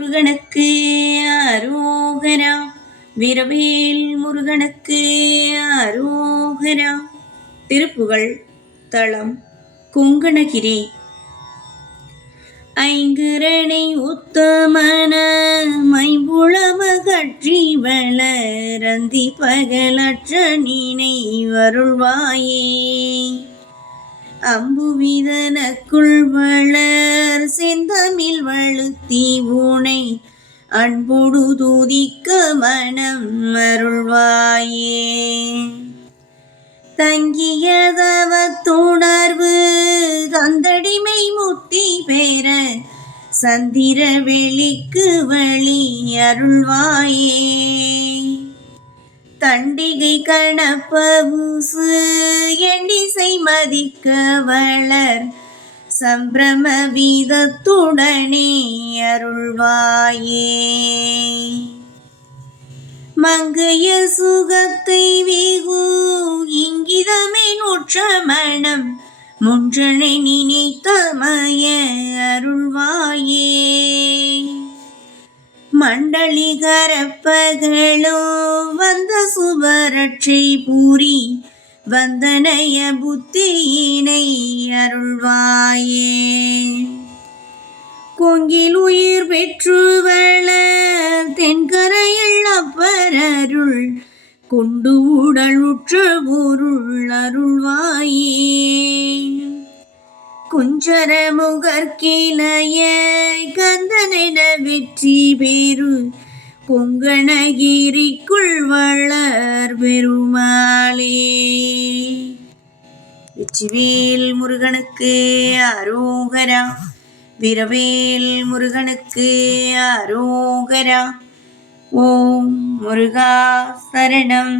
முருகனுக்கு அரோகரா. வீரவேல் முருகனுக்கு அரோகரா. திருப்புகழ். தலம் கொங்கணகிரி. ஐங்குரணை உத்தமன மைம்புலமகற்றி வளரந்தி பகலற்ற நினைவருள்வாயே. அம்புவிதனக்குள் வளர் செந்தமிழ் வழுத்தி ஊனை அன்பொடு தூதிக்க மனம் அருள்வாயே. தங்கியதவத்துணர்வு தந்தடிமை முத்தி பெற சந்திர வெளிக்கு வழி அருள்வாயே. தண்டிகை கணப்பவுசு எண்டிசை மதிக்க வளர் சம்பிரம வீதத்துடனே அருள்வாயே. மங்கைய சுகத்தை வெகு இங்கிதமே நுற்ற மனம் முன்றனை நினைத்தமய அருள்வாயே. மண்டலிகரப்பகளோ வந்த சுபரட்சை பூரி வந்தனைய புத்தியினை அருள்வாயே. கொங்கில் உயிர் பெற்று வளர் தென்கரையில் அப்பரருள் கொண்டு உடல் உற்ற பொருள் அருள்வாயே. குஞ்சர முகற்கிளைய கந்தனென வெற்றி பெரு கொங்கணகிரிக்குள் வளர் பெருமாளே. வெற்றிவேல் முருகனுக்கு அரோகரா. வீரவேல் முருகனுக்கு அரோகரா. ஓம் முருகா சரணம்.